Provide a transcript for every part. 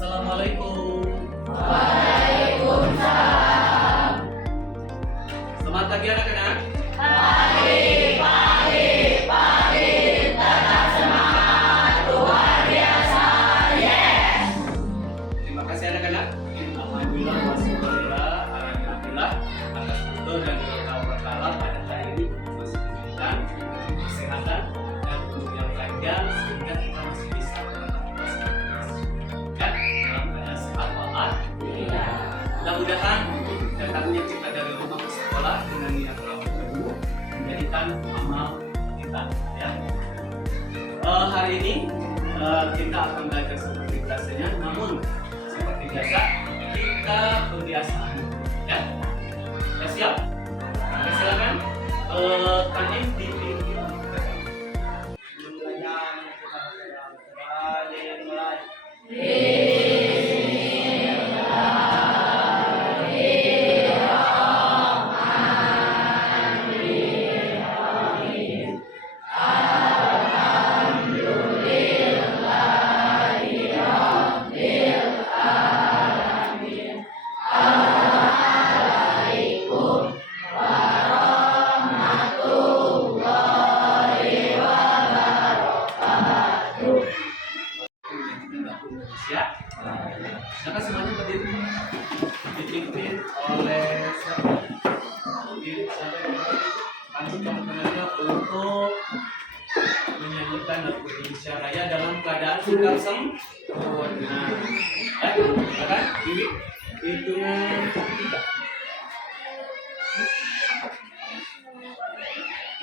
Assalamualaikum. Waalaikumsalam. Selamat pagi anak-anak. Pagi, tetap semangat, luar biasa, yes. Terima kasih anak-anak. Alhamdulillah alhamdulillah atas ridho dan berkah Allah pada hari ini masih diberikan kesehatan dan umur yang panjang sehingga kita masih bisa beraktivitas dalam keadaan sehat walafiat. Mudah-mudahan datangnya kita dari rumah ke sekolah dengan niat yang baru menjadikan amal kita, ya. Hari ini kita akan belajar seperti biasanya, namun seperti biasa kita kebiasaan, ya. Sudah siap? Oke, silakan. Tanya di Indonesia. Silakan semuanya berdiri. Dipimpin oleh siapa? Diri kami teman-temannya untuk menyanyikan lagu Indonesia Raya dalam keadaan suka sempurna. Silakan diri. Hitungan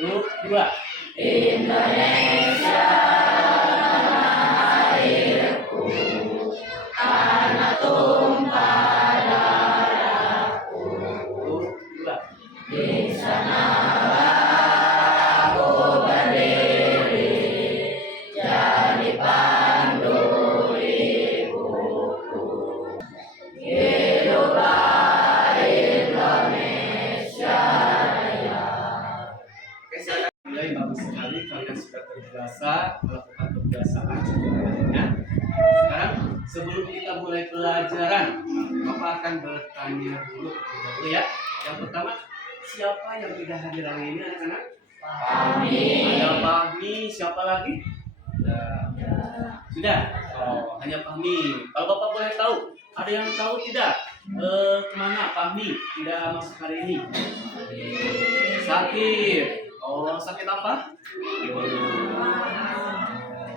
3, 2. Indonesia airku, tanah tumpah darahku, 2. di sanalah aku berdiri, jadi pandu ibuku. Hiduplah Indonesia Raya. Oke, silakan. Mulai bagus sekali, kalian sudah terbiasa melakukan kebiasaan sebenarnya. Sekarang sebelum kita mulai pelajaran, Bapak akan bertanya dulu ya. Yang pertama, siapa yang tidak hadir hari ini anak-anak? Fahmi. Ada Fahmi, siapa lagi? Sudah? Oh, hanya Fahmi. Kalau Bapak boleh tahu, ada yang tahu tidak? Kemana Fahmi tidak masuk hari ini? Sakit. Oh, sakit apa?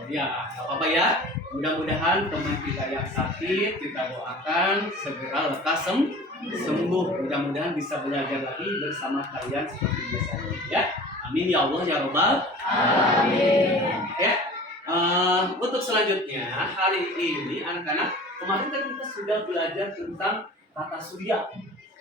Ya, nggak apa-apa ya. Mudah-mudahan teman kita yang sakit kita doakan segera lekas sembuh. Mudah-mudahan bisa belajar lagi bersama kalian seperti biasanya. Ya, amin ya Allah ya Robbal. Amin. Ya. Untuk selanjutnya hari ini anak-anak, kemarin kan kita sudah belajar tentang tata surya.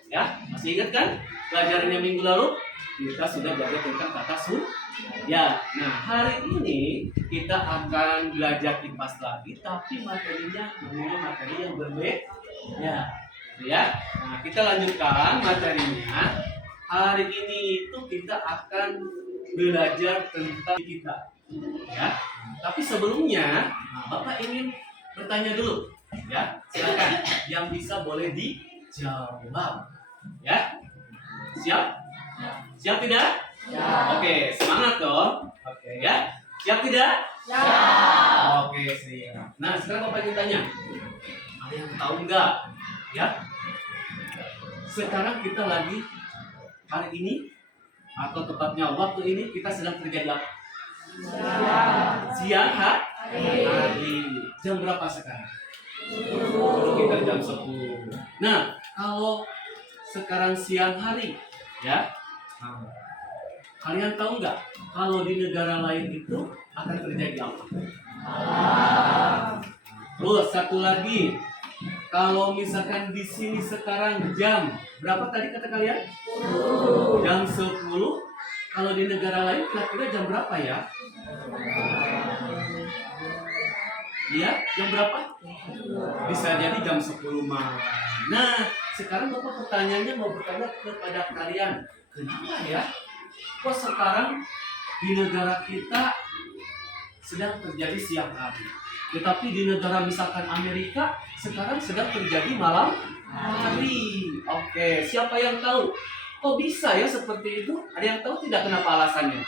Ya, masih ingat kan pelajarannya minggu lalu? Kita sudah belajar tentang tata surya. Nah, hari ini kita akan belajar kipas lagi, tapi materinya materi yang berbeda. Ya. Nah, kita lanjutkan materinya. Hari ini itu kita akan belajar tentang kita. Ya. Tapi sebelumnya, Bapak ingin bertanya dulu. Ya, silakan. Yang bisa boleh dijawab. Ya. Siap? Siap tidak? Siap. Oke, semangat dong. Oke ya. Siap tidak? Siap. Oke, siap. Nah, sekarang Bapak ingin tanya. Ada yang tahu nggak? Ya. Sekarang kita lagi hari ini atau tepatnya waktu ini kita sedang terjadi apa? Siang hari. Jam berapa sekarang? Kita jam 10. Nah, kalau sekarang siang hari, ya. Kalian tahu nggak kalau di negara lain itu akan terjadi apa? Terus satu lagi, kalau misalkan di sini sekarang jam berapa tadi kata kalian? Jam 10. Kalau di negara lain kira-kira jam berapa ya? Iya, jam berapa? Bisa jadi jam 10 malam. Nah, sekarang Bapak pertanyaannya mau bertanya kepada kalian. Kenapa ya? Kok sekarang di negara kita sedang terjadi siang hari? Tetapi di negara misalkan Amerika sekarang sedang terjadi malam hari. Oke, siapa yang tahu? Kok bisa ya seperti itu? Ada yang tahu tidak kenapa alasannya?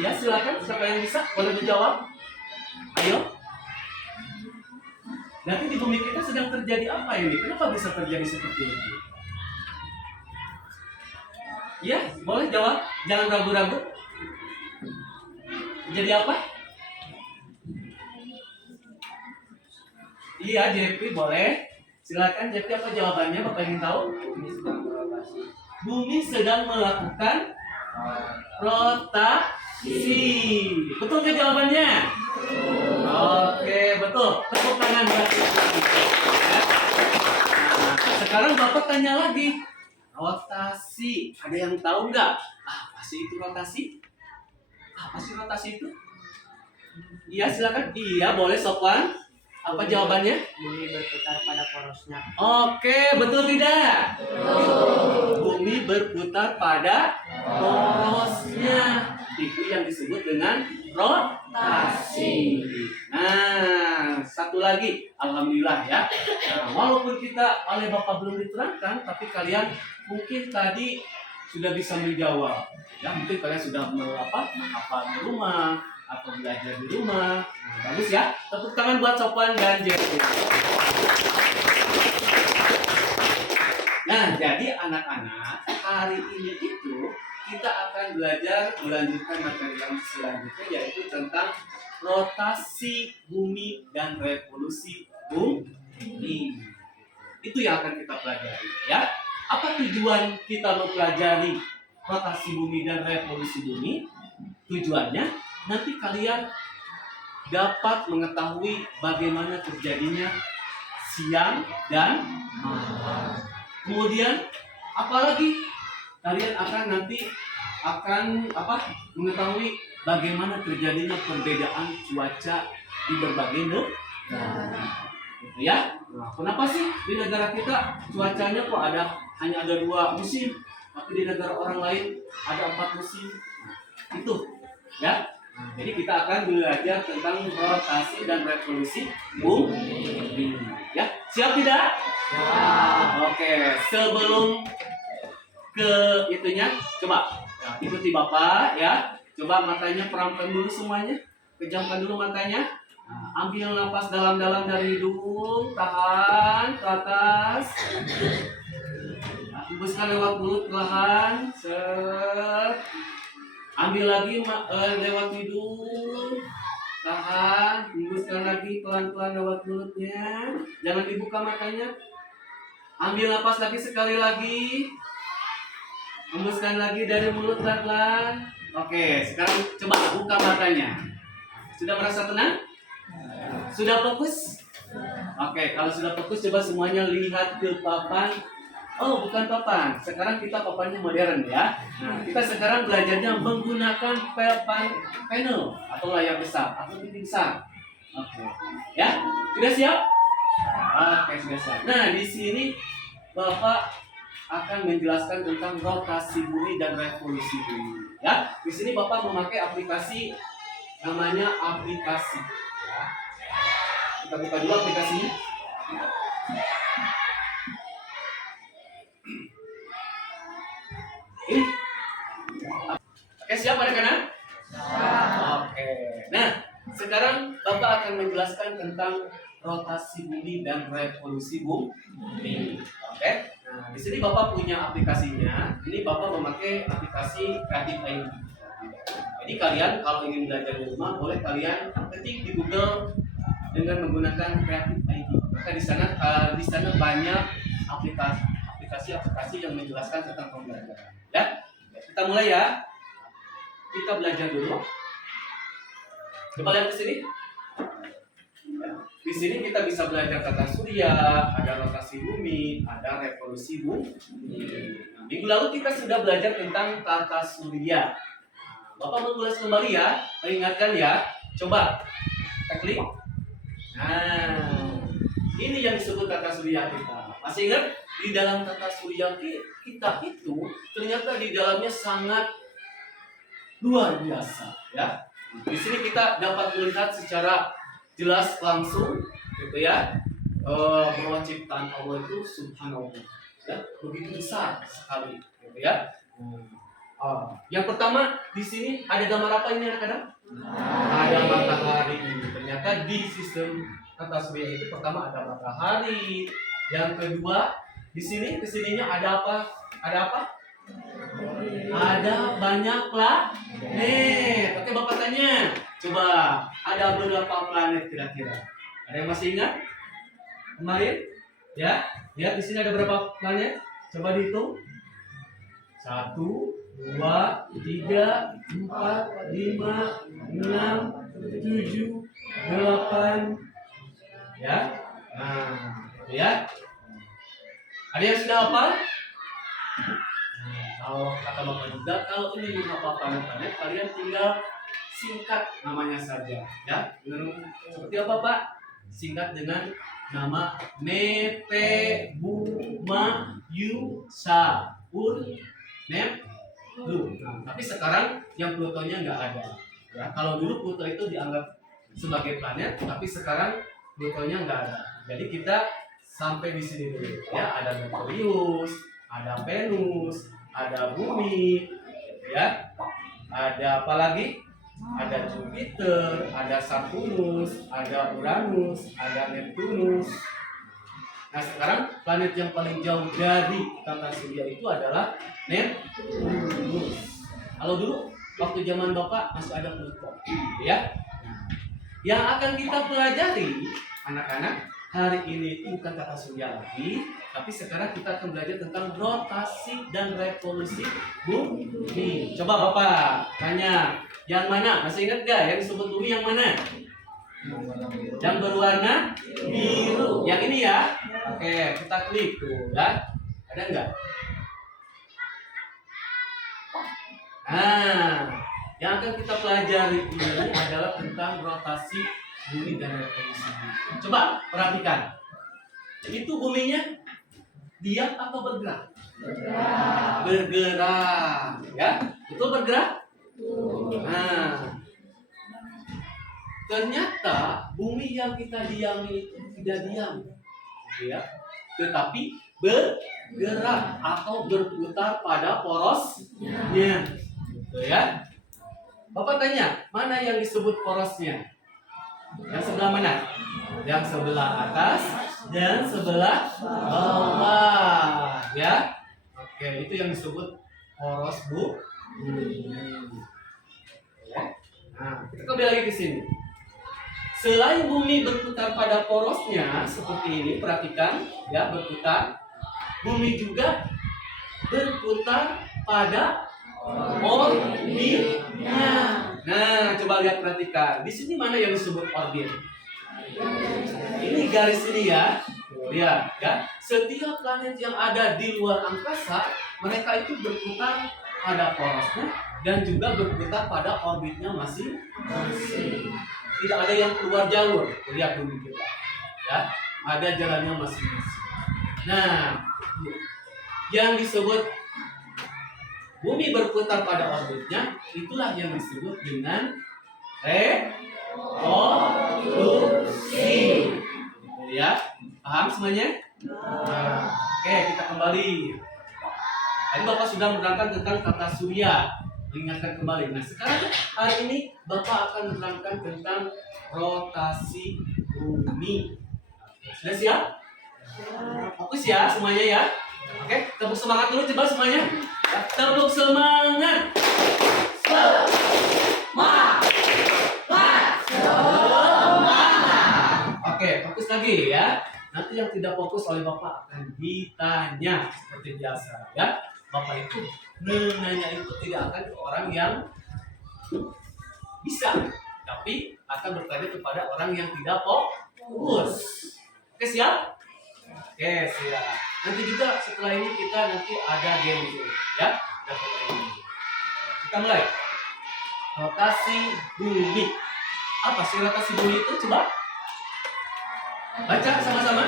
Ya, silakan. Siapa yang bisa? Boleh menjawab? Ayo. Nanti di bumi kita sedang terjadi apa ini? Kenapa bisa terjadi seperti itu? Ya, boleh jawab. Jangan ragu-ragu. Jadi apa? Iya, Jeffrey boleh. Silakan Jeffrey, apa jawabannya? Bapak ingin tahu? Bumi sedang melakukan rotasi. Betul nggak jawabannya? Oke, betul. Tepuk tangan buat Jeffrey. Ya. Nah, sekarang Bapak tanya lagi. Rotasi. Ada yang tahu nggak? Apa sih itu rotasi? Apa sih rotasi itu? Iya, silakan. Iya, boleh Sofwan. Apa jawabannya? Bumi berputar pada porosnya. Oke, betul tidak? Bumi berputar pada porosnya. Itu yang disebut dengan rotasi. Nah, satu lagi, alhamdulillah ya. Nah, walaupun kita oleh Bapak belum diterangkan, tapi kalian mungkin tadi sudah bisa menjawab. Ya, mungkin kalian sudah menghafal di rumah atau belajar di rumah. Nah, bagus ya. Tepuk tangan buat Sofwan dan Jeffrey. Nah, jadi anak-anak, hari ini itu kita akan belajar melanjutkan materi yang selanjutnya, yaitu tentang rotasi bumi dan revolusi bumi. Itu yang akan kita pelajari, ya. Apa tujuan kita mempelajari rotasi bumi dan revolusi bumi? Tujuannya nanti kalian dapat mengetahui bagaimana terjadinya siang dan malam. Kemudian apalagi kalian akan mengetahui bagaimana terjadinya perbedaan cuaca di berbagai negara. Gitu ya. Nah, kenapa sih di negara kita cuacanya kok hanya ada 2 musim, tapi di negara orang lain ada 4 musim? Nah, itu ya. Nah, jadi kita akan belajar tentang rotasi dan revolusi bumi. Ya, siap tidak? Oke, sebelum ke itunya, coba ikuti Bapak ya. Coba matanya peramkan dulu semuanya, pejamkan dulu matanya. Nah, ambil nafas dalam-dalam dari hidung, tahan ke atas. Hembuskan lewat mulut perlahan. Set. Ambil lagi lewat hidung, tahan, hembuskan lagi pelan-pelan lewat mulutnya. Jangan dibuka matanya. Ambil napas lagi sekali lagi, hembuskan lagi dari mulut pelan-pelan. Oke, sekarang coba buka matanya. Sudah merasa tenang? Sudah fokus? Oke, kalau sudah fokus coba semuanya lihat ke papan. Oh, bukan papan. Sekarang kita papannya modern ya. Nah, kita sekarang belajarnya menggunakan panel atau layar besar atau TV besar. Oke. Ya, sudah siap? Oke, sudah siap. Nah, di sini Bapak akan menjelaskan tentang rotasi bumi dan revolusi bumi. Ya, di sini Bapak memakai aplikasi namanya aplikasi. Ya. Kita buka dulu aplikasinya. Ini. Oke, siap anak-anak? Oke. Nah, sekarang Bapak akan menjelaskan tentang rotasi bumi dan revolusi bumi. Oke. Nah, di sini Bapak punya aplikasinya. Ini Bapak memakai aplikasi Creative ID. Jadi kalian kalau ingin belajar di rumah, boleh kalian ketik di Google dengan menggunakan Creative ID. Maka di sana banyak aplikasi yang menjelaskan tentang pembelajaran. Ya, kita mulai ya. Kita belajar dulu. Coba lihat di sini. Di sini kita bisa belajar tata surya, ada rotasi bumi, ada revolusi bumi. Nah, minggu lalu kita sudah belajar tentang tata surya. Bapak mengulas kembali ya, mengingatkan ya. Coba kita klik. Nah, ini yang disebut tata surya kita. Masih ingat? Di dalam tata surya kita itu ternyata di dalamnya sangat luar biasa, ya. Di sini kita dapat melihat secara jelas langsung, gitu ya, bahwa ciptaan Allah itu subhanallah, ya, begitu besar sekali, gitu ya. Yang pertama di sini ada gambar apa ini anak-anak? Ada matahari. Ternyata di sistem tata surya itu pertama ada matahari. Yang kedua di sini kesininya ada apa? Ada apa? Ada banyak planet. Oke, Bapak tanya. Coba ada berapa planet kira-kira? Ada yang masih ingat? Kemarin? Ya, lihat di sini ada berapa planet? Coba dihitung. 1, 2, 3, 4, 5, 6, 7, 8. Ya. Nah, itu ya. Ada yang sudah hafal? Kalau kata Bapak juga, kalau ini menghafal planet-planet, kalian tinggal singkat namanya saja, ya. Seperti apa, Pak? Singkat dengan nama Nepe, Buma, Yusa, Neptun. Nah, tapi sekarang yang Plutonya nggak ada. Ya, kalau dulu Pluto itu dianggap sebagai planet, tapi sekarang Plutonya nggak ada. Jadi kita sampai di sini dulu. Ya, ada Merkurius, ada Venus, ada Bumi, ya. Ada apa lagi? Ada Jupiter, ada Saturnus, ada Uranus, ada Neptunus. Nah, sekarang planet yang paling jauh dari tata surya itu adalah Neptunus. Kalau dulu waktu zaman Bapak masih ada Pluto, ya. Yang akan kita pelajari anak-anak hari ini itu bukan tata surya lagi, tapi sekarang kita akan belajar tentang rotasi dan revolusi bumi. Coba Bapak tanya, yang mana? Masih ingat gak yang disebut bumi yang mana? Yang berwarna biru. Yang ini ya. Oke, kita klik tuh ya. Ada nggak? Nah, yang akan kita pelajari ini adalah tentang rotasi bumi dan revolusi bumi. Coba perhatikan. Itu buminya diam atau bergerak? Bergerak. Ya, betul bergerak? Nah, ternyata bumi yang kita diami itu tidak diam, ya, tetapi bergerak atau berputar pada porosnya, gitu ya. Bapak tanya, mana yang disebut porosnya? Yang sebelah mana? Yang sebelah atas dan sebelah bawah, ya. Oke, itu yang disebut poros bumi. Ya. Nah, kita kembali lagi ke sini. Selain bumi berputar pada porosnya seperti ini, perhatikan ya, berputar. Bumi juga berputar pada orbitnya. Nah, coba lihat, perhatikan. Di sini mana yang disebut orbit? Ini garis ini ya. Lihat ya. Setiap planet yang ada di luar angkasa, mereka itu berputar pada porosnya dan juga berputar pada orbitnya masing-masing. Tidak ada yang keluar jalur. Lihat bumi kita. Ya, ada jalannya masing-masing. Nah, yang disebut bumi berputar pada orbitnya, itulah yang disebut dengan revolusi. Ya, paham semuanya? Nah, oke, kita kembali. Tadi Bapak sudah menerangkan tentang tata surya, mengingatkan kembali. Nah, sekarang hari ini Bapak akan menerangkan tentang rotasi bumi. Sudah siap? Fokus ya semuanya ya. Oke, tepuk semangat dulu coba semuanya. Tepuk semangat. Semangat. Oke, fokus lagi ya. Nanti yang tidak fokus oleh Bapak akan ditanya seperti biasa ya. Bapak itu menanya itu tidak akan ke orang yang bisa, tapi akan bertanya kepada orang yang tidak fokus. Oke, siap? Oke, siap. Nanti juga setelah ini kita nanti ada game itu ya. Kita mulai. Rotasi bumi. Apa sih rotasi bumi itu? Coba baca sama-sama.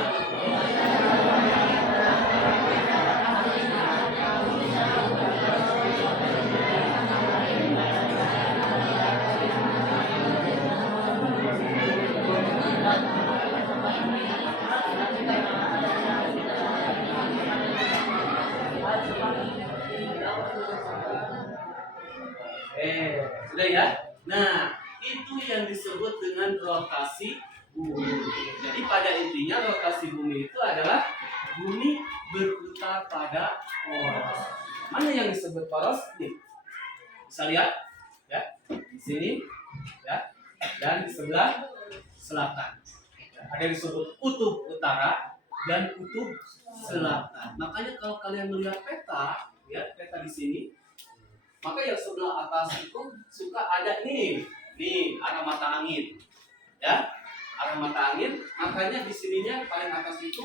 ya. Nah, itu yang disebut dengan rotasi bumi. Jadi pada intinya rotasi bumi itu adalah bumi berputar pada poros. Mana yang disebut poros? Nih. Bisa lihat ya. Di sini ya. Dan di sebelah selatan. Ada yang disebut kutub utara dan kutub selatan. Makanya kalau kalian melihat peta, ya peta di sini, maka yang sebelah atas itu suka ada nih arah mata angin, ya arah mata angin. Makanya di sininya paling atas itu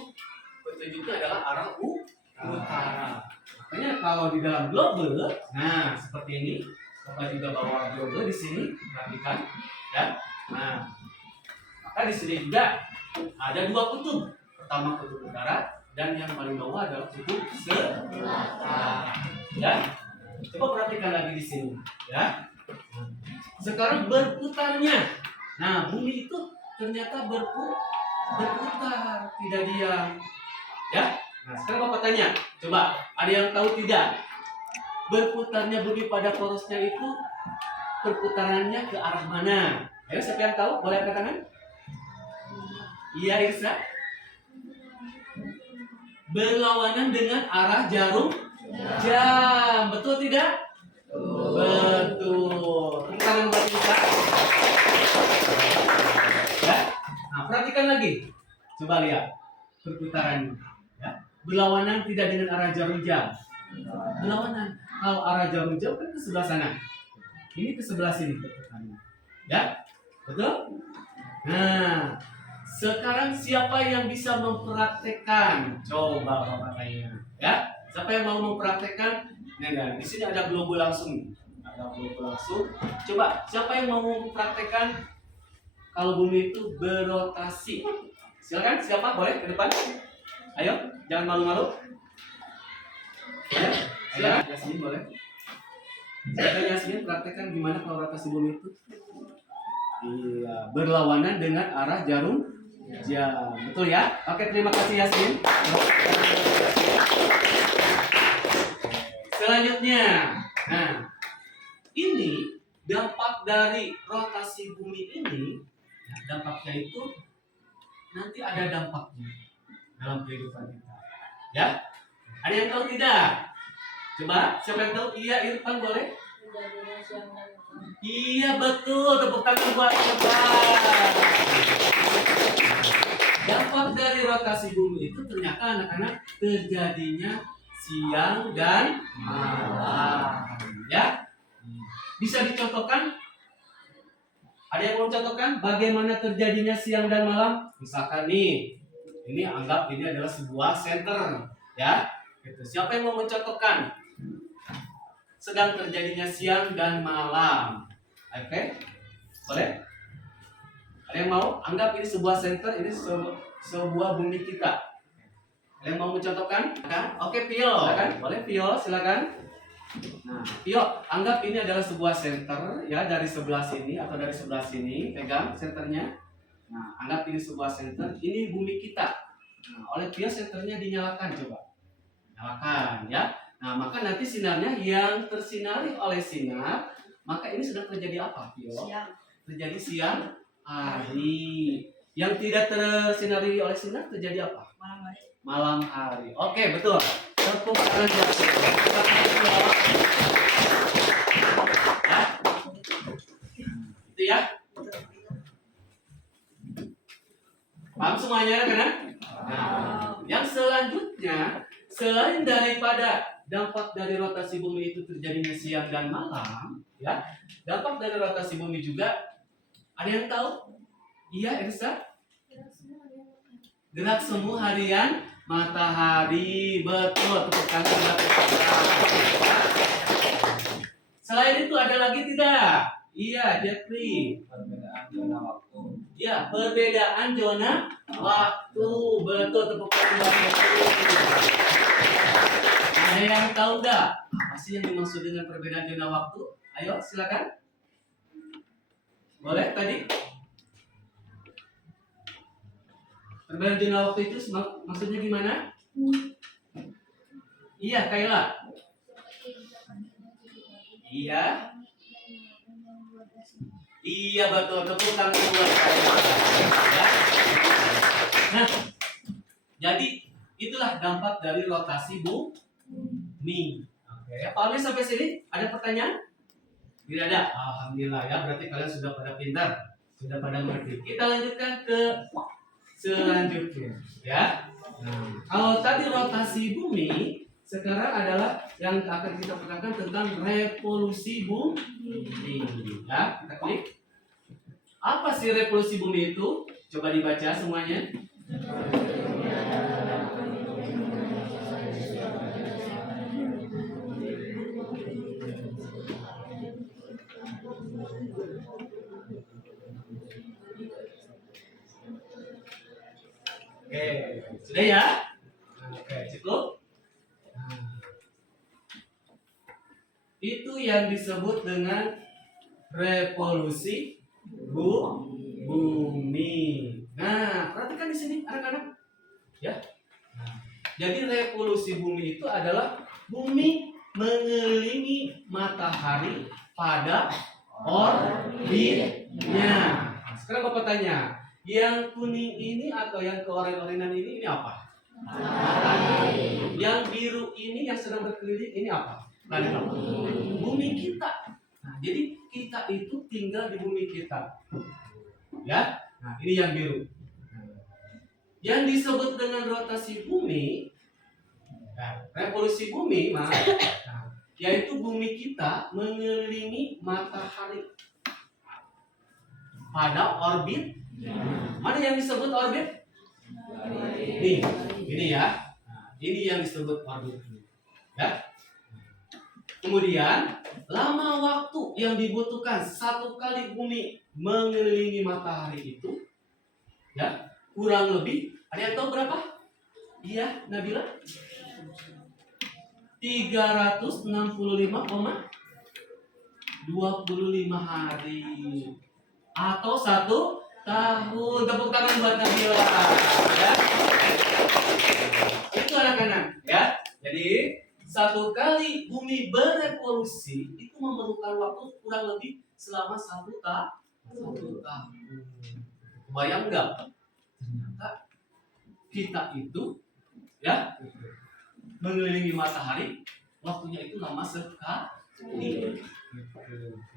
petunjuknya adalah arah utara. Makanya kalau di dalam globe, nah seperti ini, Bapak juga bawa globe di sini, perhatikan, ya. Nah, maka di sini juga ada dua kutub. Pertama kutub utara dan yang paling bawah adalah kutub selatan. Ya. Coba perhatikan lagi di sini, ya. Sekarang berputarnya. Nah, bumi itu ternyata berputar, tidak diam. Ya. Nah, sekarang Bapak tanya, coba ada yang tahu tidak? Berputarnya bumi pada porosnya itu perputarannya ke arah mana? Ayo, siapa yang tahu? Boleh angkat tangan? Iya, Irsa. Berlawanan dengan arah jarum jam. Betul tidak? Betul. Tepuk tangan buat Irsa. Ya. Nah, perhatikan lagi. Coba lihat perputarannya. Ya. Berlawanan tidak dengan arah jarum jam. Berlawanan. Kalau arah jarum jam kan ke sebelah sana. Ini ke sebelah sini perputarannya. Ya. Betul? Nah, sekarang siapa yang bisa mempraktekkan? Coba Bapak tanya, ya. Siapa yang mau mempraktekkan? Nah, di sini ada globe langsung. Ada globe langsung. Coba, siapa yang mau mempraktekkan kalau bumi itu berotasi? Silakan, siapa? Boleh ke depan? Ayo, jangan malu-malu. Ya, silakan. Yasmin boleh. Silakan Yasmin praktekkan gimana kalau rotasi bumi itu? Iya, berlawanan dengan arah jarum jam. Betul ya? Oke, terima kasih Yasmin. Selanjutnya, nah, ini dampak dari rotasi bumi ini. Dampaknya itu nanti ada dampaknya dalam kehidupan kita. Ya? Ada yang tahu tidak? Coba, siapa yang tahu? Iya, Irfan boleh? Iya betul, tepuk tangan buat Irfan. Dampak dari rotasi bumi itu ternyata anak-anak terjadinya siang dan malam. Ya, bisa dicontohkan? Ada yang mau contohkan bagaimana terjadinya siang dan malam? Misalkan nih, ini anggap ini adalah sebuah center, ya. Gitu. Siapa yang mau mencontohkan? Sedang terjadinya siang dan malam. Oke? Boleh? Ada yang mau? Anggap ini sebuah center, ini sebuah bumi kita. Ada yang mau mencontohkan? Oke, Pio, silakan. Boleh Pio, silakan. Nah, Pio, anggap ini adalah sebuah center ya, dari sebelah sini atau dari sebelah sini, pegang senternya. Nah, anggap ini sebuah center, ini bumi kita. Nah, oleh Pio senternya dinyalakan coba. Nyalakan ya. Nah, maka nanti sinarnya yang tersinari oleh sinar, maka ini sedang terjadi apa, Pio? Siang. Terjadi siang hari. Yang tidak tersinari oleh sinar terjadi apa? Malam hari. Malam hari. Oke, betul. Tepuk tangan buat Pio. Ya. Itu ya. Paham semuanya kan? Nah, yang selanjutnya selain daripada dampak dari rotasi bumi itu terjadinya siang dan malam, ya, dampak dari rotasi bumi juga ada yang tahu? Iya, Elsa? Gerak semu harian matahari, betul. Tepuk tangan buat Elsa. Selain itu ada lagi tidak? Iya, Jeffrey. Perbedaan zona waktu. Ya, perbedaan zona waktu, betul. Tepuk tangan buat Jeffrey. Ada yang tahu nggak apa sih yang dimaksud dengan perbedaan zona waktu? Ayo, silakan. Boleh tadi? Perbedaan zona waktu itu maksudnya gimana? Iya, Kayla. Iya. Iya betul, tepuk tangan buat saya. Ya. Nah, jadi itulah dampak dari rotasi bumi. Oke, Pak Amir sampai sini ada pertanyaan? Tidak ada. Alhamdulillah ya, berarti kalian sudah pada pintar, sudah pada mengerti. Kita lanjutkan ke selanjutnya, ya. Nah, kalau tadi rotasi bumi, sekarang adalah yang akan kita perhatikan tentang revolusi bumi. Ya, kita klik. Apa sih revolusi bumi itu? Coba dibaca semuanya. Oke, sudah ya? Oke, cukup. Itu yang disebut dengan revolusi bumi. Nah, perhatikan di sini anak-anak. Ya. Nah, jadi revolusi bumi itu adalah bumi mengelilingi matahari pada orbitnya. Sekarang Bapak tanya, yang kuning ini atau yang keoren-orenan ini apa? Matahari. Yang biru ini yang sedang berkeliling ini apa? Planet apa? Bumi kita. Nah, jadi kita itu tinggal di bumi kita. Ya. Nah, ini yang biru. Yang disebut dengan rotasi bumi, revolusi bumi, yaitu bumi kita mengelilingi matahari pada orbit. Mana yang disebut orbit? Ini ya. Nah, ini yang disebut orbit. Ya. Kemudian lama waktu yang dibutuhkan satu kali bumi mengelilingi matahari itu, ya kurang lebih. Ada yang tahu berapa? Iya, Nabila? 365,25 hari atau 1 tahun. Tepuk tangan buat Nabila. Ya. Itu anak-anak, ya. Jadi satu kali bumi berevolusi itu memerlukan waktu kurang lebih selama 1 tahun. Bayang nggak? Ternyata kita itu, ya, mengelilingi matahari, waktunya itu lama sekali.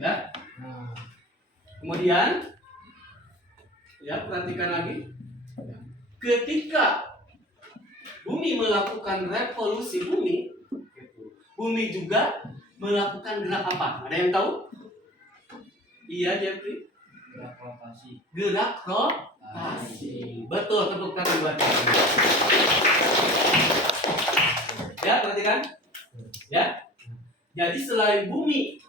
Ya. Nah, kemudian, ya perhatikan lagi, ketika bumi melakukan revolusi bumi, bumi juga melakukan gerak apa? Ada yang tahu? Iya, Jeffrey. Gerak rotasi. Gerak rotasi. Betul, tepuk tangan buat dia. Ya, perhatikan. Ya. Jadi selain bumi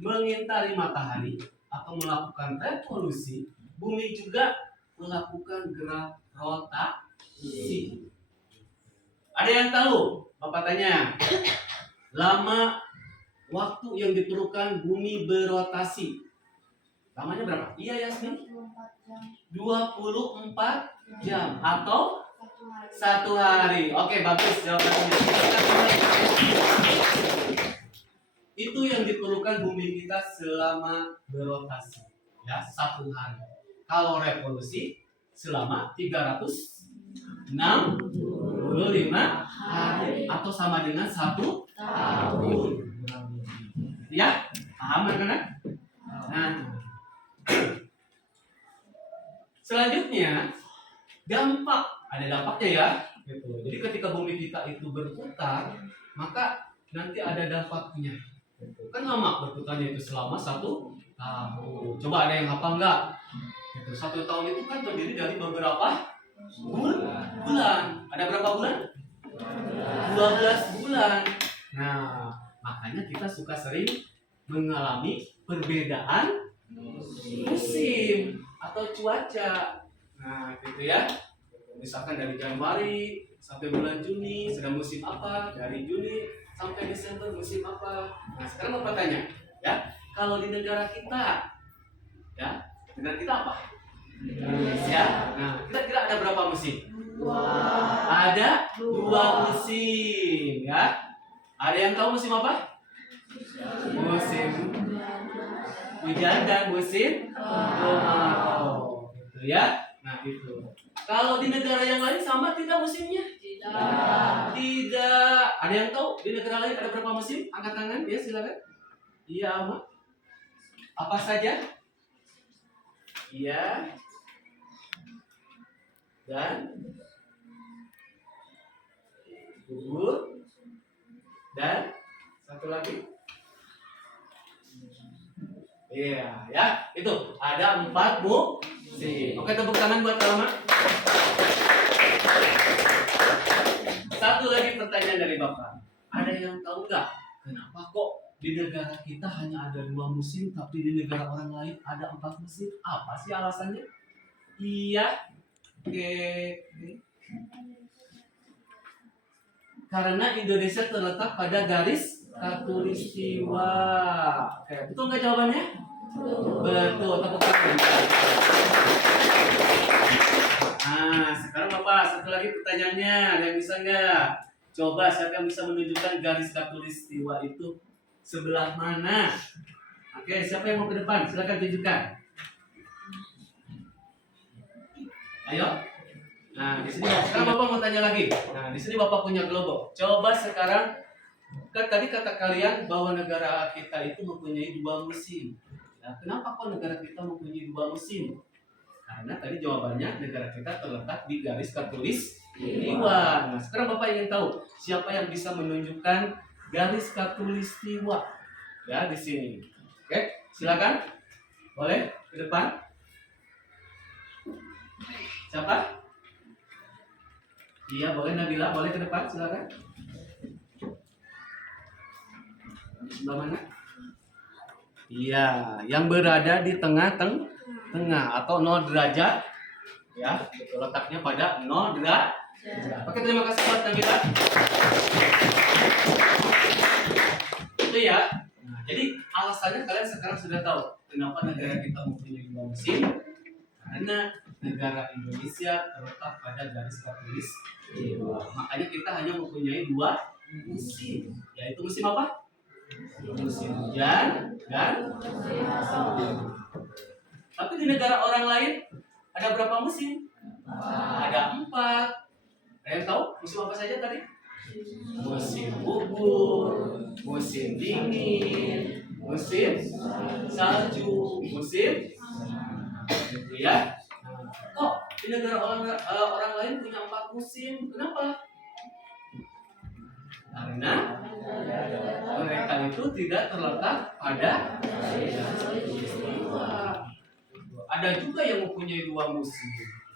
mengitari matahari atau melakukan revolusi, bumi juga melakukan gerak rotasi. Ada yang tahu? Bapak tanya. Lama waktu yang diperlukan bumi berotasi. Lamanya berapa? Iya, Yasmin? 24 jam atau 1 hari. Oke, bagus jawabannya. Itu yang diperlukan bumi kita selama berotasi. Ya, 1 hari. Kalau revolusi selama 365 hari atau sama dengan 1 tahun. Ya, paham kan? Nah, selanjutnya dampak, ada dampaknya ya. Gitu. Jadi ketika bumi kita itu berputar, maka nanti ada dampaknya. Gitu. Kan lama berputarnya itu selama 1 tahun. Coba ada yang hafal nggak? Gitu. 1 tahun itu kan terdiri dari beberapa bulan. Ada berapa bulan? 12 bulan. Nah, makanya kita suka sering mengalami perbedaan musim atau cuaca. Nah, gitu ya. Misalkan dari Januari sampai bulan Juni sedang musim apa? Dari Juni sampai Desember musim apa? Nah, sekarang Bapak tanya, ya. Kalau di negara kita, ya, negara kita apa? Indonesia. Nah, kira-kira ada berapa musim? 2. Ada 2 musim, ya. Ada yang tahu musim apa? Musim hujan dan musim kemarau. Gitu ya. Nah, itu. Kalau di negara yang lain sama tidak musimnya? Tidak. Ada yang tahu di negara lain ada berapa musim? Angkat tangan, ya silakan. Iya, Ama. Apa saja? Iya. Dan gugur. Dan satu lagi. Iya, ya. Itu ada 4 musim. Oke, tepuk tangan buat Alma. Satu lagi pertanyaan dari Bapak. Ada yang tahu nggak kenapa kok di negara kita hanya ada 2 musim, tapi di negara orang lain ada 4 musim? Apa sih alasannya? Iya. Oke. Karena Indonesia terletak pada garis khatulistiwa. Oke, betul nggak jawabannya? Betul. Tepuk tangan. Nah, sekarang Bapak, satu lagi pertanyaannya. Ada yang bisa nggak? Coba siapa yang bisa menunjukkan garis khatulistiwa itu sebelah mana? Oke, siapa yang mau ke depan? Silakan tunjukkan. Ayo. Nah, di sini sekarang Bapak mau tanya lagi. Nah, di sini Bapak punya global. Coba sekarang, kan tadi kata kalian bahwa negara kita itu mempunyai 2 musim. Nah, kenapa kok negara kita mempunyai 2 musim? Karena tadi jawabannya negara kita terletak di garis khatulistiwa. Nah, sekarang Bapak ingin tahu siapa yang bisa menunjukkan garis khatulistiwa ya di sini. Oke, silakan. Boleh ke depan. Siapa? Iya, boleh Nabila, boleh ke depan, silakan. Sebelah mana? Iya, yang berada di tengah atau 0 derajat. Ya, betul, letaknya pada 0 derajat. Oke, terima kasih buat Nabila. Itu ya. Nah, jadi alasannya kalian sekarang sudah tahu kenapa negara kita mempunyai 2 musim. Karena negara Indonesia terletak pada garis khatulistiwa. Makanya kita hanya mempunyai 2 musim. Yaitu musim apa? Musim hujan dan musim kemarau. Tapi di negara orang lain ada berapa musim? Ada 4. Ada yang tahu musim apa saja tadi? Musim gugur, musim dingin, musim salju, musim gitu ya. Kok di negara orang lain punya 4 musim? Kenapa? Karena mereka itu tidak terletak pada khatulistiwa. Ada juga yang mempunyai 2 musim,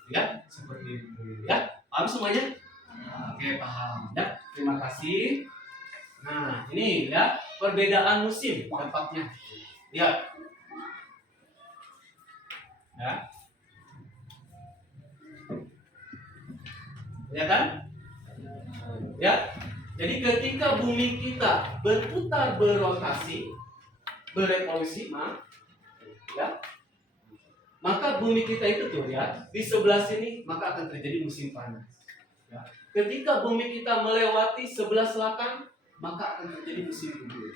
ya seperti itu, ya. Paham semuanya? Oke, paham. Ya, terima kasih. Nah, ini ya perbedaan musim dampaknya. Lihat. Ya. Ya kan? Ya. Jadi ketika bumi kita berputar berotasi, berevolusi, ya, maka bumi kita itu tuh ya di sebelah sini maka akan terjadi musim panas. Ya. Ketika bumi kita melewati sebelah selatan maka akan terjadi musim gugur.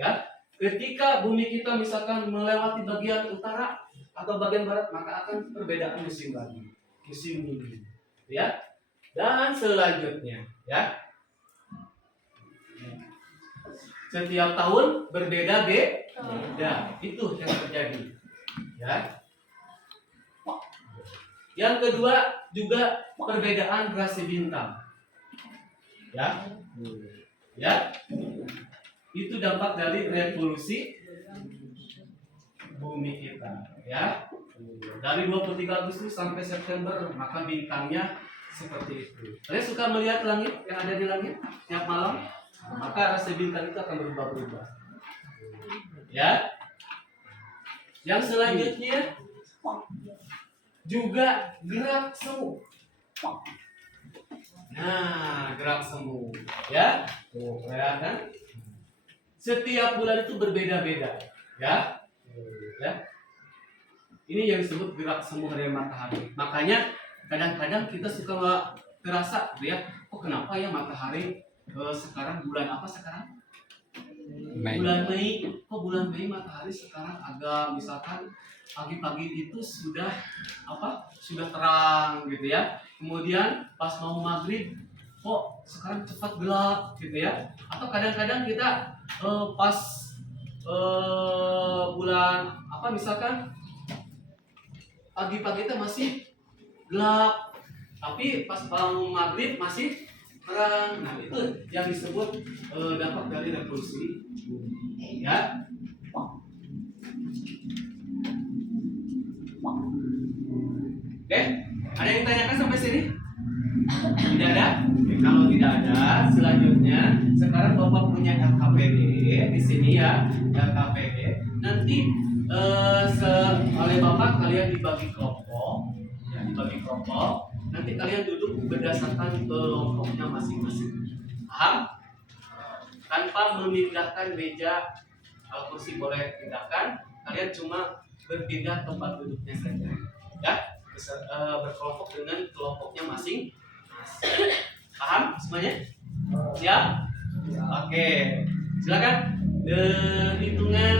Ya. Ketika bumi kita misalkan melewati bagian utara atau bagian barat maka akan perbedaan musim lagi, musim dingin. Ya. Dan selanjutnya, ya. Setiap tahun berbeda beda. Itu yang terjadi. Ya. Yang kedua juga perbedaan rasi bintang. Ya. Ya. Itu dampak dari revolusi bumi kita, ya. Dari 23 Agustus sampai September maka bintangnya seperti itu. Kalian suka melihat langit yang ada di langit tiap malam? Maka rasi bintang itu akan berubah-ubah. Ya. Yang selanjutnya juga gerak semu. Nah, gerak semu, ya. Tuh, kelihatan? Setiap bulan itu berbeda-beda, ya. Ya. Ini yang disebut gerak semu harian matahari. Makanya kadang-kadang kita suka terasa, ya, kok kenapa ya matahari sekarang bulan apa sekarang? Mei. Bulan Mei, kok bulan Mei matahari sekarang agak misalkan pagi-pagi itu sudah sudah terang gitu ya. Kemudian pas mau maghrib kok sekarang cepat gelap gitu ya. Atau kadang-kadang kita pas bulan misalkan pagi-pagi itu masih gelap, tapi pas mau maghrib masih terang. Nah itu yang disebut dampak dari revolusi bumi ya. Oke, ada yang tanyakan sampai sini? Tidak ada? Oke, kalau tidak ada, selanjutnya sekarang Bapak punya LKPD di sini ya, LKPD. Nanti oleh Bapak kalian dibagi kelompok, ya, dibagi kelompok. Nanti kalian duduk berdasarkan kelompoknya masing-masing. Paham? Tanpa memindahkan meja, kalau kursi boleh pindahkan, kalian cuma berpindah tempat duduknya saja. Ya, berkelompok dengan kelompoknya masing-masing. Paham semuanya? Siap? Oke. Silakan. Hitungan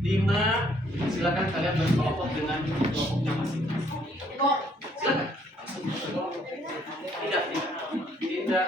5. Silakan kalian berkelompok dengan kelompoknya masing-masing. Silakan. Tidak.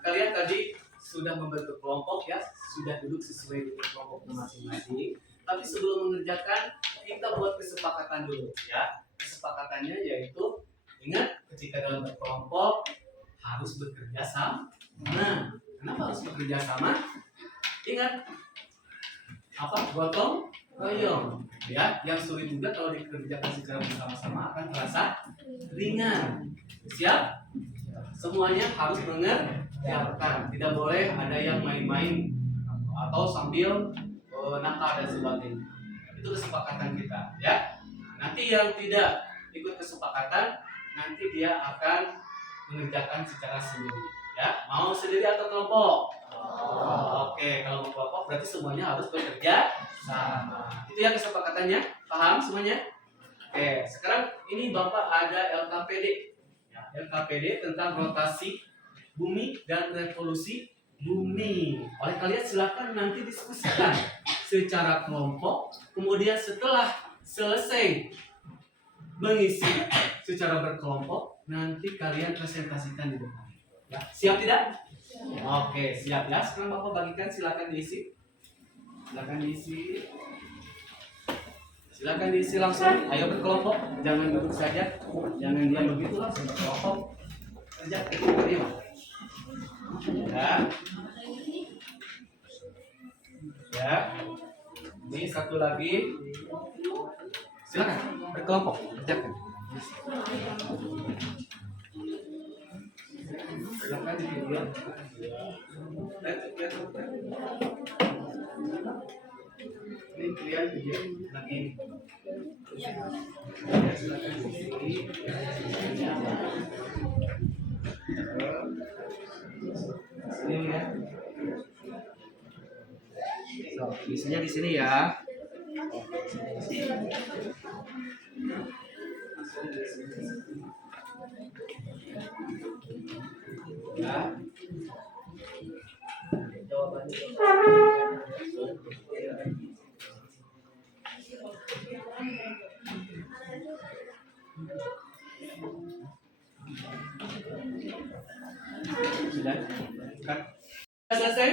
Kalian tadi sudah membentuk kelompok ya, sudah duduk sesuai dengan kelompoknya masing-masing. Tapi sebelum mengerjakan, kita buat kesepakatan dulu ya. Kesepakatannya yaitu ingat ketika dalam berkelompok harus bekerja sama. Nah, kenapa harus bekerja sama? Ingat gotong royong ya. Yang sulit juga kalau dikerjakan secara bersama-sama akan terasa ringan. Siap? Semuanya harus mengerjakan, tidak boleh ada yang main-main atau sambil nakal dan sebagainya. Itu kesepakatan kita ya. Nanti yang tidak ikut kesepakatan nanti dia akan mengerjakan secara sendiri ya. Mau sendiri atau kelompok? Oke, kalau kelompok berarti semuanya harus bekerja sama. Itu ya kesepakatannya. Paham semuanya? Oke, sekarang ini Bapak ada LKPD. LKPD tentang rotasi bumi dan revolusi bumi. Oleh kalian silakan nanti diskusikan secara kelompok. Kemudian setelah selesai mengisi secara berkelompok, nanti kalian presentasikan di depan. Ya, siap tidak? Oke, siap ya. Sekarang Bapak bagikan, silakan diisi. Silakan diisi. Silakan diisi langsung. Ayo berkelompok, jangan duduk saja, jangan diam begitu, langsung berkelompok. Kerja diam. Ya. Ya. Ini satu lagi. Silakan berkelompok, kerjakan. Silakan diam. Ini kalian kerja lagi ini. Silakan di sini. Sini ya. So, isinya di sini ya. Ya. Jawabannya. Sudah? Selesai?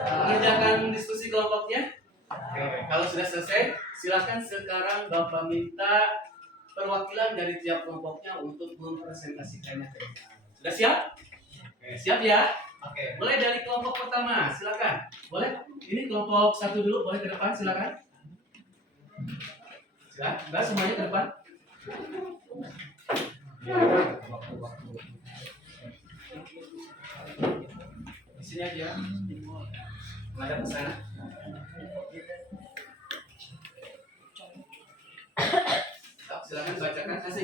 Mengerjakan diskusi kelompoknya? Oke, kalau sudah selesai, silakan sekarang Bapak minta perwakilan dari tiap kelompoknya untuk mempresentasikannya. Sudah siap? Oke, siap ya? Oke, mulai dari kelompok pertama, silakan. Boleh? Ini kelompok satu dulu, boleh ke depan, silakan. Silakan, enggak semuanya ke depan. Di sini aja. Menghadap ke sana.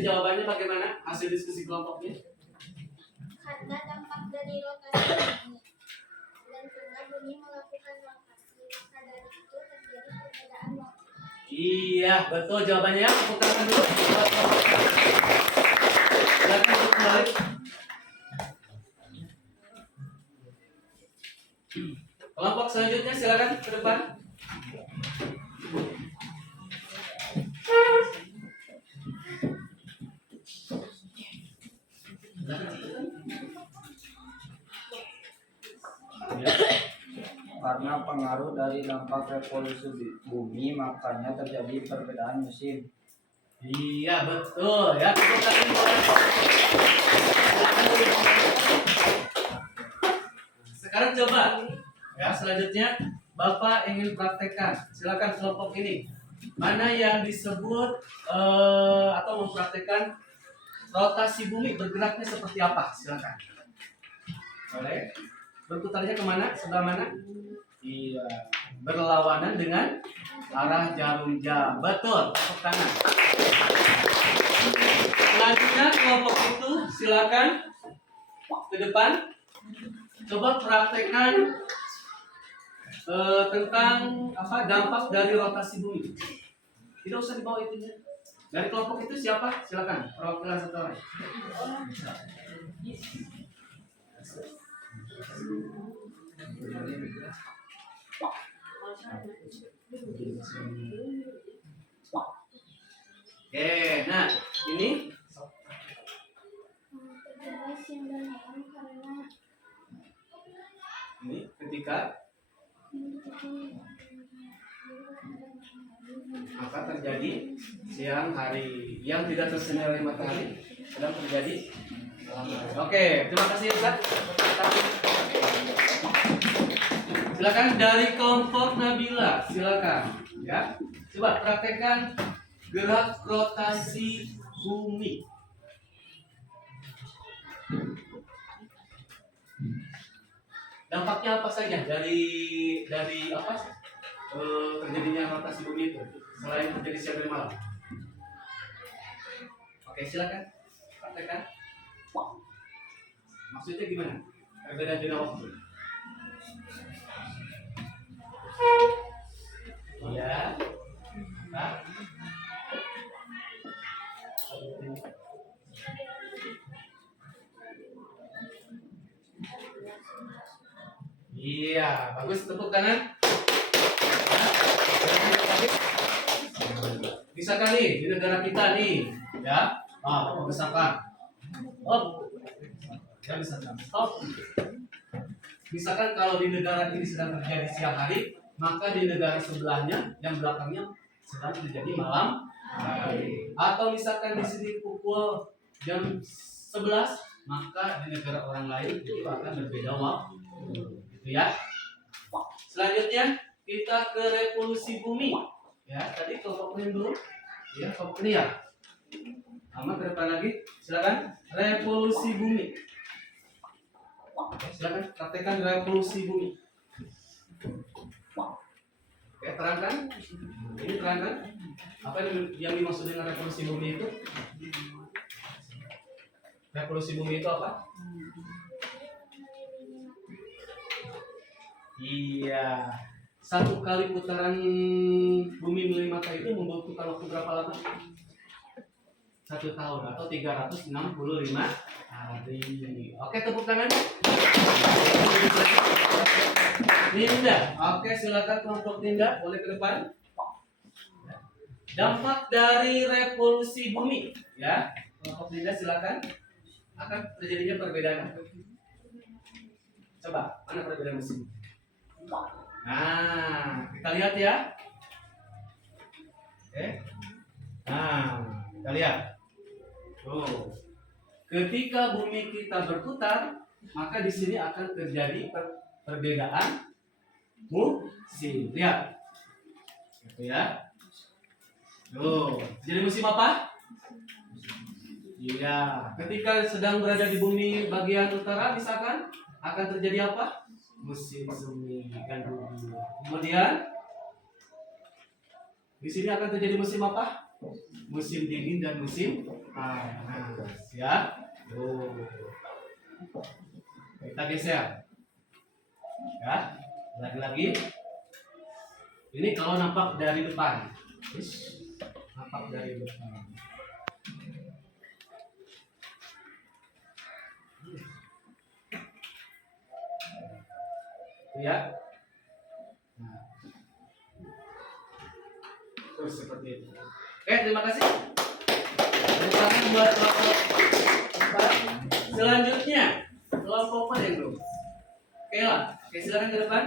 jawabannya bagaimana hasil diskusi kelompoknya? Karena dampak dari rotasi bumi dan karena bumi melakukan rotasi, maka dari itu terjadi perbedaan waktu. Iya, betul jawabannya. Tepuk tangan dulu. Silakan untuk kembali. Kelompok selanjutnya silakan ke depan. Karena pengaruh dari dampak revolusi bumi, makanya terjadi perbedaan musim. Iya, betul ya. Tepuk tangan boleh. Sekarang coba ya, selanjutnya Bapak ingin praktekkan. Silakan kelompok ini. Mana yang disebut atau mempraktekkan rotasi bumi bergeraknya seperti apa? Silakan. Boleh. Berputarnya kemana? Sebelah mana? Iya. Berlawanan dengan arah jarum jam. Betul. Tepuk tangan. Selanjutnya kelompok itu silakan ke depan. Coba praktekkan tentang apa dampak dari rotasi bumi. Tidak usah dibawa itunya. Dari kelompok itu siapa? Silakan. Perwakilan satu orang. Oke, nah ini Terjadi siang dan malam karena ketika maka terjadi siang hari yang tidak tersinar oleh matahari sedang terjadi malam hari. Oke, terima kasih Ustaz. Silakan dari kelompok Nabila, silakan ya. Coba praktekkan gerak rotasi bumi. Dampaknya apa saja dari apa terjadinya rotasi bumi itu selain terjadi siang dan malam? Oke, silakan praktekkan. Maksudnya gimana? Perbedaan zona waktu. Iya. Nah. Iya, bagus, tepuk tangan. Bisa kali di negara kita nih, ya. Misalkan. Ya misalkan. Misalkan kalau di negara ini sedang terjadi siang hari, maka di negara sebelahnya yang belakangnya sedang terjadi malam hari. Atau misalkan di sini pukul jam 11, maka di negara orang lain itu akan berbeda waktu. Gitu ya. Selanjutnya kita ke revolusi bumi. Ya, tadi kelompok ini dulu. Ya, kelompok ini ya. Sama ke depan lagi. Silakan revolusi bumi. Oke, silakan praktekkan revolusi bumi. Oke, terangkan. Ini terangkan. Apa yang dimaksud dengan revolusi bumi itu? Revolusi bumi itu apa? Iya. Satu kali putaran bumi melilit matahari itu membutuhkan waktu berapa lama? 1 tahun atau 365 hari. Oke, tepuk tangan. Ninda. Oke, silakan kelompok Ninda, boleh ke depan. Dampak dari revolusi bumi, ya. Kelompok Ninda silakan. Akan terjadinya perbedaan. Coba, mana perbedaan musim? Nah, kita lihat ya. Oke. Nah, kita lihat. Tuh. Ketika bumi kita berputar, maka di sini akan terjadi perbedaan musim. Lihat. Gitu ya. Tuh, jadi musim apa? Iya, ketika sedang berada di bumi bagian utara misalkan akan terjadi apa? Musim semi dan gugur. Kemudian di sini akan terjadi musim apa? musim dingin dan musim panas ya. Tuh. Kita geser. Ya, lagi-lagi. Ini kalau nampak dari depan. Nampak dari depan. Itu ya. Nah. Terus seperti itu. Oke, terima kasih. Silakan buat kelompok selanjutnya. Kelompok mana yang belum? Oke lah. Oke, silakan ke depan.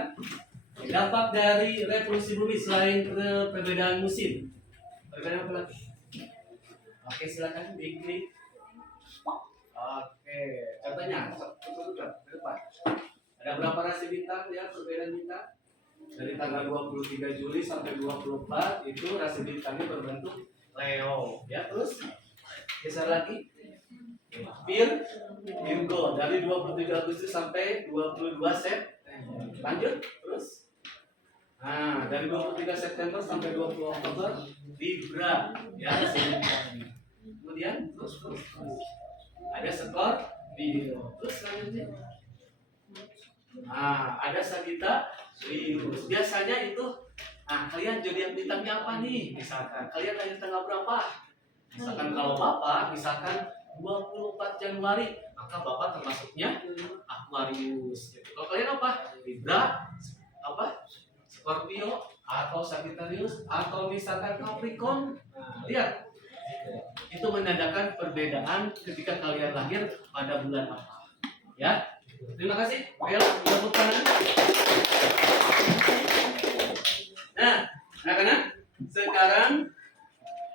Dampak dari revolusi bumi selain perbedaan musim. Perbedaan apa lagi? Oke, silakan diklik. Oke, contohnya ke depan. Ada berapa rasi bintang ya, perbedaan bintang? Dari tanggal 23 Juli sampai 24 itu rasi bintangnya berbentuk Leo. Ya, terus geser lagi. Virgo dari 27 Agustus sampai 22 September. Lanjut terus. Nah, dari 23 September sampai 20 Oktober Libra ya rasi bintangnya. Kemudian terus. Ada Scorpio. Terus selanjutnya. Nah, ada Sagittarius. Biasanya itu, kalian zodiak bintangnya apa nih? Misalkan kalian lahir tanggal berapa? Misalkan kalau Bapak, misalkan 24 Januari, maka Bapak termasuknya Aquarius. Gitu. Kalau kalian apa? Libra, apa? Scorpio, atau Sagittarius, atau misalkan Capricorn. Nah, lihat. Itu menandakan perbedaan ketika kalian lahir pada bulan apa. Ya. Terima kasih. Ayo, tepuk tangan. Nah, anak-anak, sekarang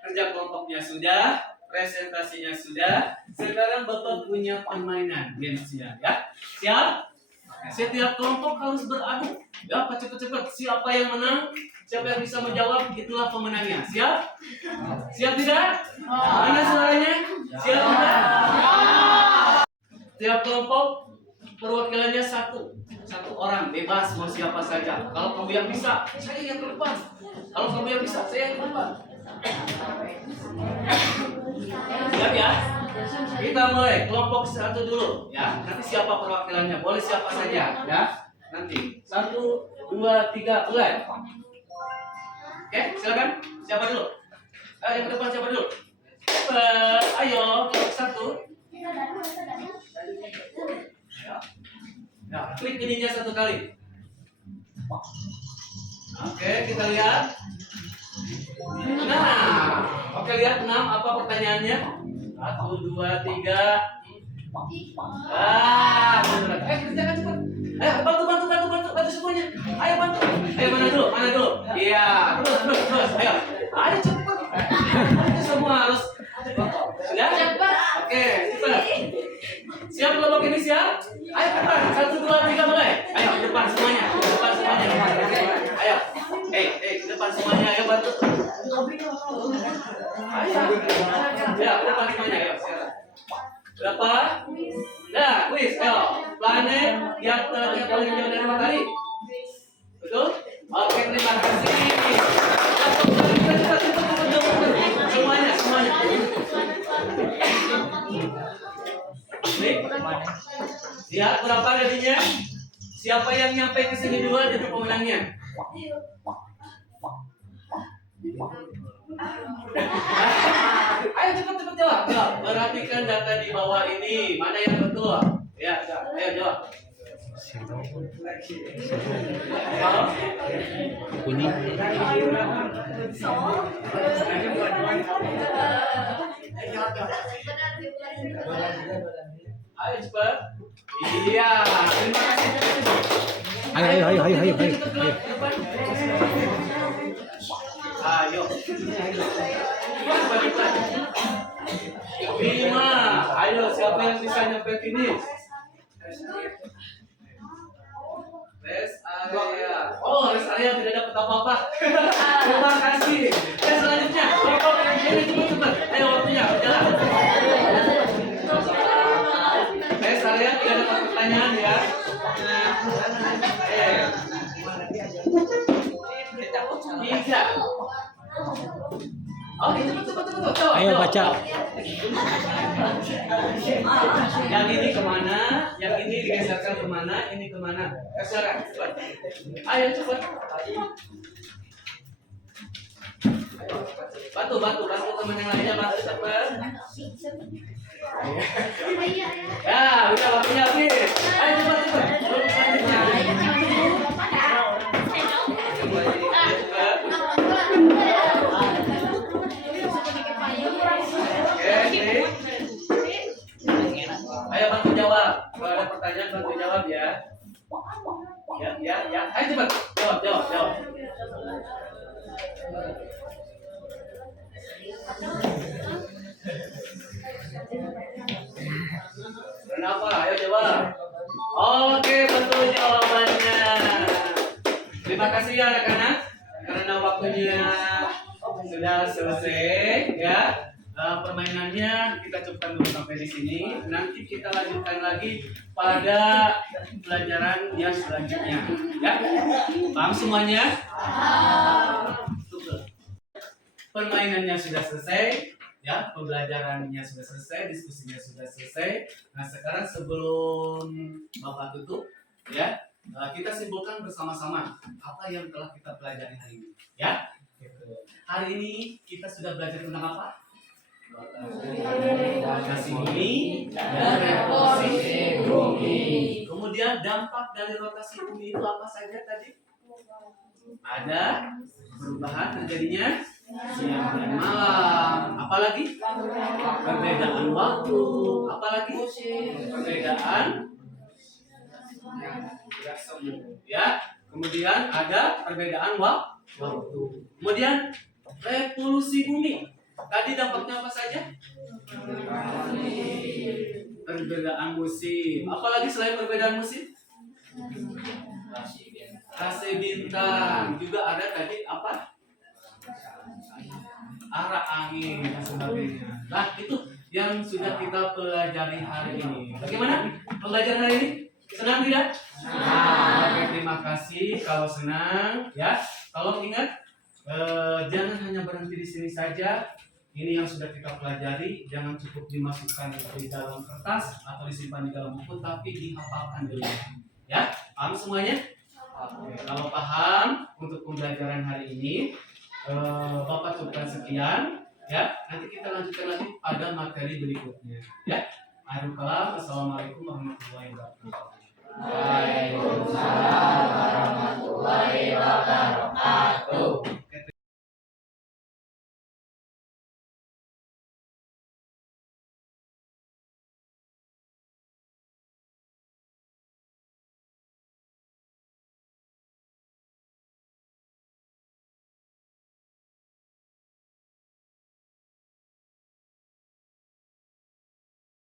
kerja kelompoknya sudah, presentasinya sudah. Sekarang Bapak punya permainan gamesnya, ya. Siap? Setiap kelompok harus beradu. Ya, cepat-cepat. Siapa yang menang? Siapa yang bisa menjawab? Itulah pemenangnya. Siap? Siap tidak? Mana suaranya? Siap tidak? Tiap kelompok perwakilannya satu orang, bebas mau siapa saja. Kalau kamu yang bisa, saya yang ke depan. Kalau kamu yang bisa, saya yang ke depan. Siap ya? Kita mulai kelompok satu dulu ya. Nanti siapa perwakilannya? Boleh siapa saja ya. Nanti 1, 2, 3 mulai. Oke, silakan. Siapa dulu? Yang ke depan siapa dulu? Ayo, kelompok 1. Ya, klik ininya 1 kali. Oke, kita lihat. Nah, oke lihat 6 apa pertanyaannya? 1, 2, 3. Benar. Kerjakan cepat. Bantu semuanya. Ayo bantu. Ayo mana dulu? Iya, terus. Ayo cepat. Itu semua harus sudah? Oke, cepat. Siap kelompok ini siap? Ayo cepat. 1, 2, 3 mulai. Ayo ke depan semuanya. Ayo. Ke depan semuanya. Ayo bantu. Ayo. Ya, ke depan semuanya. Ayo. Berapa? Nah, kuis. Ayo. Planet yang paling jauh dari matahari. Betul? Oke, terima kasih. Cepat. Semuanya. Lihat berapa jadinya? Siapa yang nyampe ke sini duluan itu pemenangnya. Ayo cepat jawab. Perhatikan data di bawah ini. Mana yang betul? Ya, ayo jawab. Kuning. Ayo cepat. Iya, terima kasih. Ayo. Ayo. 5. Ayo, siapa yang bisa nyampe finish? Rest area. Oh, rest area tidak dapat apa-apa. Terima kasih. Selanjutnya, cepat. Ayo waktunya berjalan. Rest area tidak dapat pertanyaan ya. Tiga. Oke, cepat. Jawab, Ayo jawab. baca. Yang ini kemana? Yang ini digeserkan kemana? Ini kemana? Geserkan, cepat. Ayo cepat. Bantu teman yang lainnya, bantu cepat. Ya, udah waktunya habis. Ayo cepat. Belum selanjutnya. Ayo bantu jawab. Kalau ada pertanyaan bantu jawab ya. Ya. Ayo cepat. Jawab. Kenapa? Ayo jawab. Oke, betul jawabannya. Terima kasih ya anak-anak. Karena waktunya sudah selesai ya. Permainannya kita cukupkan dulu sampai di sini. Nanti kita lanjutkan lagi pada pelajaran yang selanjutnya. Ya, paham semuanya? Permainannya sudah selesai, ya. Pembelajarannya sudah selesai, diskusinya sudah selesai. Nah, sekarang sebelum Bapak tutup, ya, kita simpulkan bersama-sama apa yang telah kita pelajari hari ini. Ya, hari ini kita sudah belajar tentang apa? Rotasi bumi dan revolusi bumi. Kemudian dampak dari rotasi bumi itu apa saja tadi? Ada perubahan terjadinya siang dan malam. Apalagi? Perbedaan waktu. Apalagi? Perbedaan semu. Ya. Kemudian ada perbedaan waktu. Kemudian revolusi bumi. Tadi dampaknya apa saja? Perbedaan musim. Apalagi selain perbedaan musim? Fase bintang. Juga ada tadi apa? Arah angin dan sebagainya. Nah, itu yang sudah kita pelajari hari ini. Bagaimana pembelajaran hari ini? Senang tidak? Senang. Oke, terima kasih. Kalau senang, ya. Kalau ingat, jangan hanya berhenti di sini saja. Ini yang sudah kita pelajari, jangan cukup dimasukkan di dalam kertas atau disimpan di dalam buku, tapi dihafalkan dulu. Ya, paham semuanya? Kalau paham untuk pembelajaran hari ini, Bapak cukupkan sekian. Ya, nanti kita lanjutkan lagi pada materi berikutnya. Ya, akhirul kalam. Assalamualaikum warahmatullahi wabarakatuh. Waalaikumsalam warahmatullahi wabarakatuh.